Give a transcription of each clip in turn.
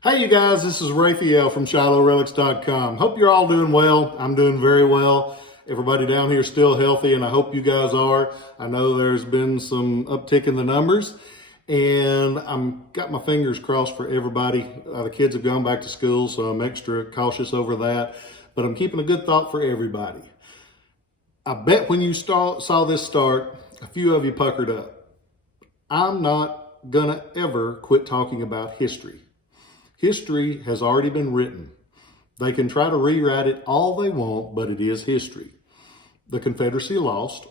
Hey you guys, this is Raphael from Relics.com. Hope you're all doing well. I'm doing very well. Everybody down here is still healthy, and I hope you guys are. I know there's been some uptick in the numbers, and I'm got my fingers crossed for everybody. The kids have gone back to school, so I'm extra cautious over that, but I'm keeping a good thought for everybody. I bet when you saw this start, a few of you puckered up. I'm not gonna ever quit talking about history. History has already been written. They can try to rewrite it all they want, but it is history. The Confederacy lost.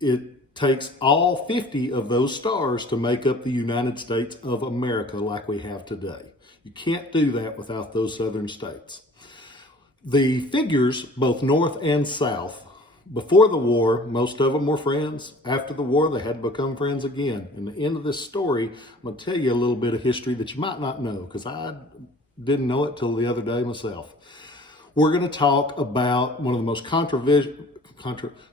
It takes all 50 of those stars to make up the United States of America like we have today. You can't do that without those southern states. The figures, both North and South, before the war, most of them were friends. After the war, they had to become friends again. In the end of this story, I'm going to tell you a little bit of history that you might not know, because I didn't know it till the other day myself. We're going to talk about one of the most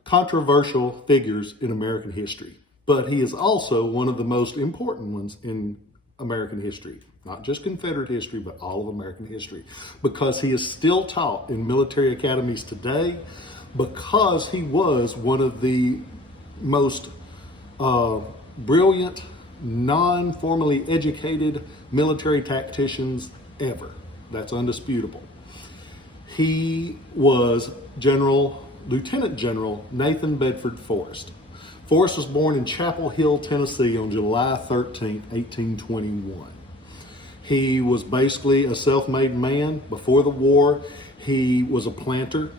controversial figures in American history, but he is also one of the most important ones in American history. Not just Confederate history, but all of American history, because he is still taught in military academies today, because he was one of the most brilliant, non-formally educated military tacticians ever. That's undisputable. He was Lieutenant General Nathan Bedford Forrest. Forrest was born in Chapel Hill, Tennessee on July 13, 1821. He was basically a self-made man. Before the war, he was a planter.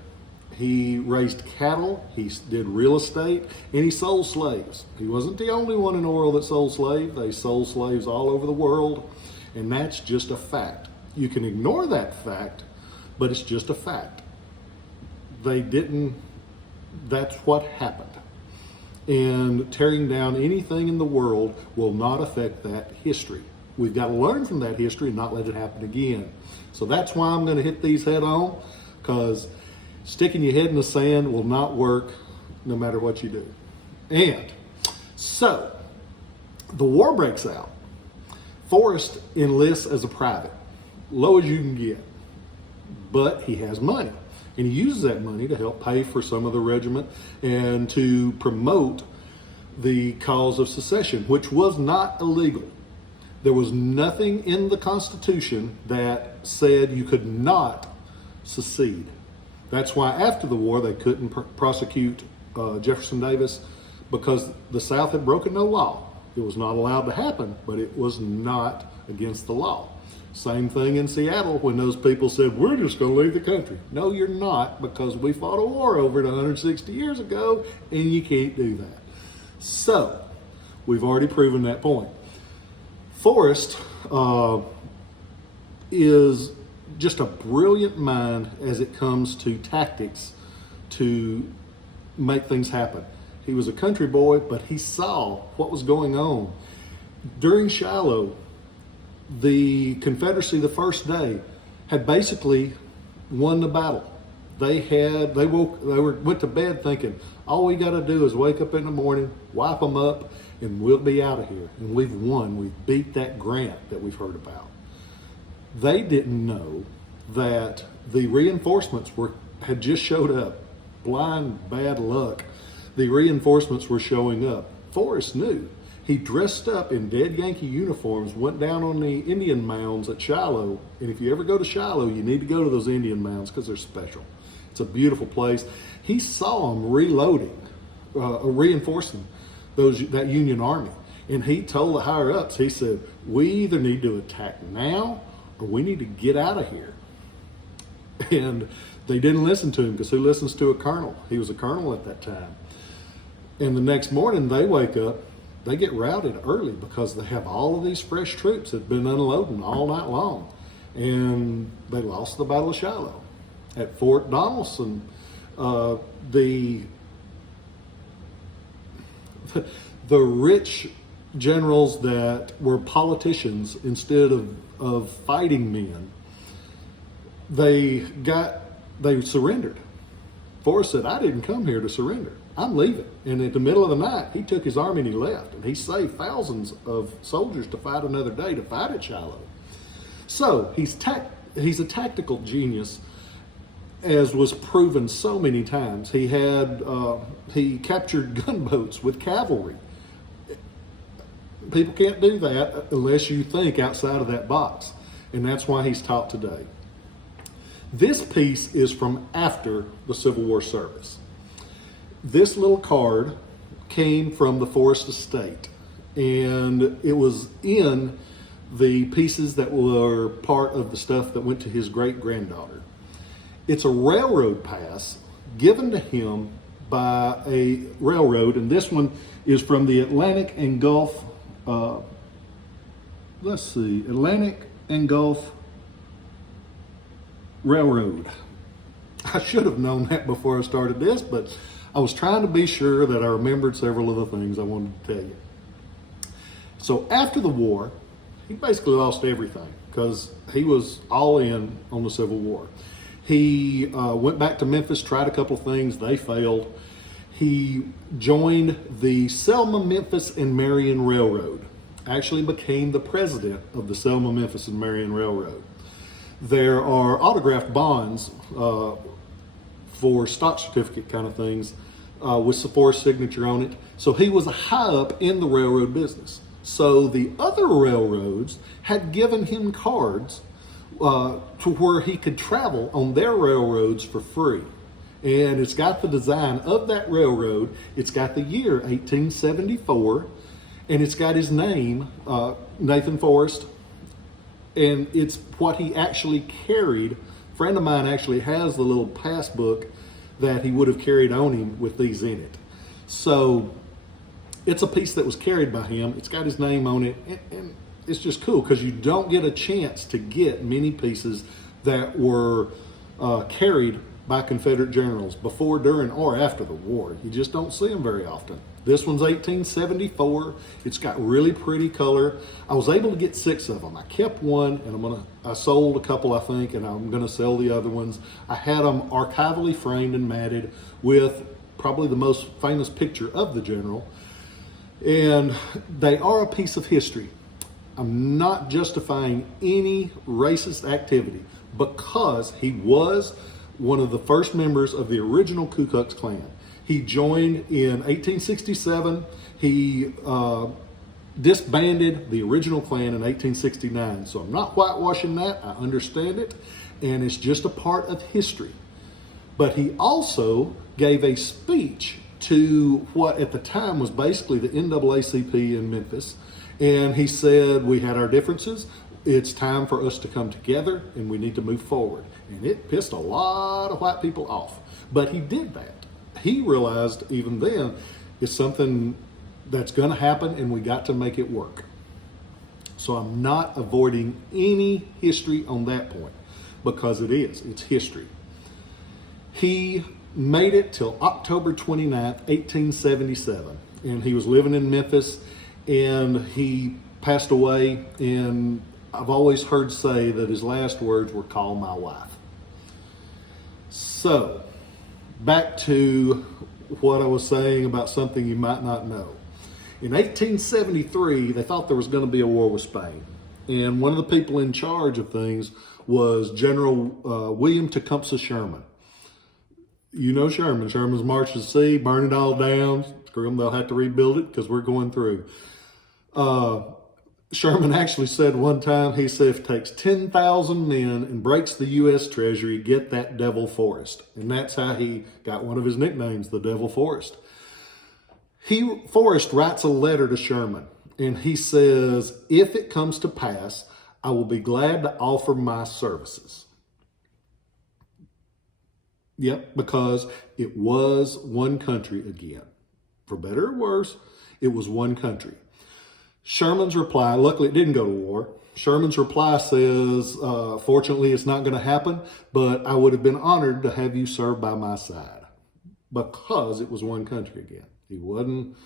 He raised cattle, he did real estate, and he sold slaves. He wasn't the only one in the world that sold slaves. They sold slaves all over the world, and that's just a fact. You can ignore that fact, but it's just a fact. That's what happened. And tearing down anything in the world will not affect that history. We've got to learn from that history and not let it happen again. So that's why I'm going to hit these head on, because sticking your head in the sand will not work no matter what you do. And so the war breaks out. Forrest enlists as a private, low as you can get, but he has money. And he uses that money to help pay for some of the regiment and to promote the cause of secession, which was not illegal. There was nothing in the Constitution that said you could not secede. That's why after the war they couldn't prosecute Jefferson Davis, because the South had broken no law. It was not allowed to happen, but it was not against the law. Same thing in Seattle when those people said, we're just going to leave the country. No, you're not, because we fought a war over it 160 years ago, and you can't do that. So, we've already proven that point. Forrest is just a brilliant mind as it comes to tactics to make things happen. He was a country boy, but he saw what was going on. During Shiloh, the Confederacy the first day had basically won the battle. They went to bed thinking, all we got to do is wake up in the morning, wipe them up, and we'll be out of here. And we've won. We've beat that Grant that we've heard about. They didn't know that the reinforcements had just showed up. Blind bad luck. The reinforcements were showing up. Forrest knew. He dressed up in dead Yankee uniforms, went down on the Indian mounds at Shiloh. And if you ever go to Shiloh, you need to go to those Indian mounds because they're special. It's a beautiful place. He saw them reinforcing that Union Army. And he told the higher ups, he said, we either need to attack now or we need to get out of here. And they didn't listen to him, because who listens to a colonel? He was a colonel at that time. And the next morning they wake up, they get routed early because they have all of these fresh troops that have been unloading all night long. And they lost the Battle of Shiloh. At Fort Donelson, the rich generals that were politicians instead of fighting men, they surrendered. Forrest said, I didn't come here to surrender. I'm leaving. And at the middle of the night, he took his army and he left. And he saved thousands of soldiers to fight another day, to fight at Shiloh. So he's a tactical genius, as was proven so many times. He captured gunboats with cavalry. People can't do that unless you think outside of that box, and that's why he's taught today. This piece is from after the Civil War service. This little card came from the Forrest estate, and it was in the pieces that were part of the stuff that went to his great-granddaughter. It's a railroad pass given to him by a railroad, and this one is from the Atlantic and Gulf, Atlantic and Gulf Railroad. I should have known that before I started this, but I was trying to be sure that I remembered several of the things I wanted to tell you. So after the war, he basically lost everything because he was all in on the Civil War. He went back to Memphis, tried a couple things, they failed. He joined the Selma, Memphis, and Marion Railroad. Actually became the president of the Selma, Memphis, and Marion Railroad. There are autographed bonds for stock certificate kind of things with the Forrest signature on it. So he was high up in the railroad business. So the other railroads had given him cards to where he could travel on their railroads for free. And it's got the design of that railroad. It's got the year 1874, and it's got his name, Nathan Forrest, and it's what he actually carried. A friend of mine actually has the little passbook that he would have carried on him with these in it. So it's a piece that was carried by him. It's got his name on it, and it's just cool because you don't get a chance to get many pieces that were carried by Confederate generals before, during, or after the war. You just don't see them very often. This one's 1874. It's got really pretty color. I was able to get 6 of them. I kept one, and I sold a couple, I think, and I'm gonna sell the other ones. I had them archivally framed and matted with probably the most famous picture of the general, and they are a piece of history. I'm not justifying any racist activity because he was one of the first members of the original Ku Klux Klan. He joined in 1867. He disbanded the original Klan in 1869. So I'm not whitewashing that. I understand it. And it's just a part of history. But he also gave a speech to what at the time was basically the NAACP in Memphis. And he said, we had our differences. It's time for us to come together and we need to move forward. And it pissed a lot of white people off. But he did that. He realized even then it's something that's going to happen and we got to make it work. So I'm not avoiding any history on that point because it's history. He made it till October 29th, 1877. And he was living in Memphis and he passed away, and I've always heard say that his last words were, "Call my wife." So, back to what I was saying about something you might not know. In 1873, they thought there was going to be a war with Spain. And one of the people in charge of things was General William Tecumseh Sherman. You know Sherman. Sherman's march to the sea, burn it all down. Screw them, they'll have to rebuild it because we're going through. Sherman actually said one time, he said, if it takes 10,000 men and breaks the U.S. Treasury, get that Devil Forrest. And that's how he got one of his nicknames, the Devil Forrest. Forrest writes a letter to Sherman, and he says, if it comes to pass, I will be glad to offer my services. Yep, because it was one country again. For better or worse, it was one country. Sherman's reply, luckily it didn't go to war. Sherman's reply says, fortunately it's not going to happen, but I would have been honored to have you serve by my side. Because it was one country again. He wasn't,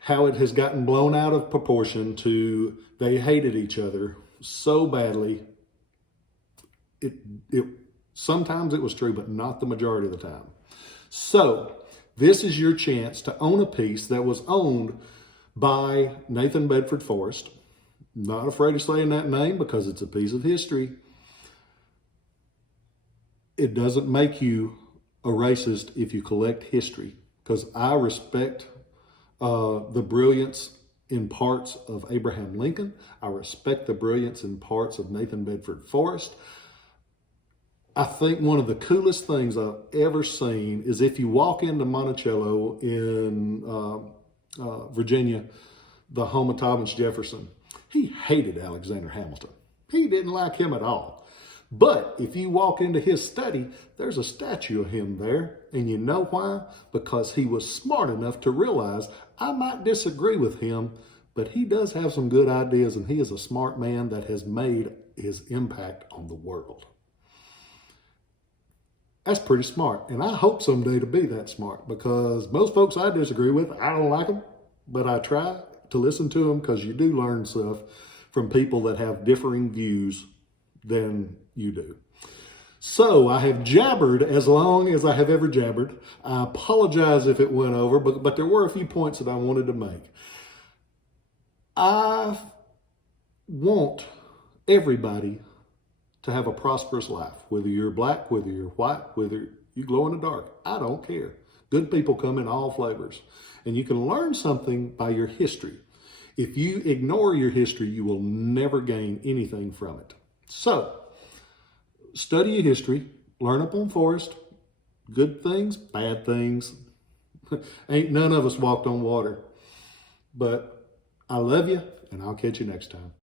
how it has gotten blown out of proportion to they hated each other so badly. Sometimes it was true, but not the majority of the time. So this is your chance to own a piece that was owned by Nathan Bedford Forrest. Not afraid of saying that name because it's a piece of history. It doesn't make you a racist if you collect history, because I respect the brilliance in parts of Abraham Lincoln. I respect the brilliance in parts of Nathan Bedford Forrest. I think one of the coolest things I've ever seen is if you walk into Monticello in Virginia, the home of Thomas Jefferson. He hated Alexander Hamilton. He didn't like him at all. But if you walk into his study, there's a statue of him there. And you know why? Because he was smart enough to realize I might disagree with him, but he does have some good ideas, and he is a smart man that has made his impact on the world. That's pretty smart. And I hope someday to be that smart, because most folks I disagree with, I don't like them, but I try to listen to them, because you do learn stuff from people that have differing views than you do. So I have jabbered as long as I have ever jabbered. I apologize if it went over, but there were a few points that I wanted to make. I want everybody to have a prosperous life, whether you're black, whether you're white, whether you glow in the dark. I don't care. Good people come in all flavors. And you can learn something by your history. If you ignore your history, you will never gain anything from it. So, study your history, learn up on Forrest, good things, bad things. Ain't none of us walked on water. But I love you, and I'll catch you next time.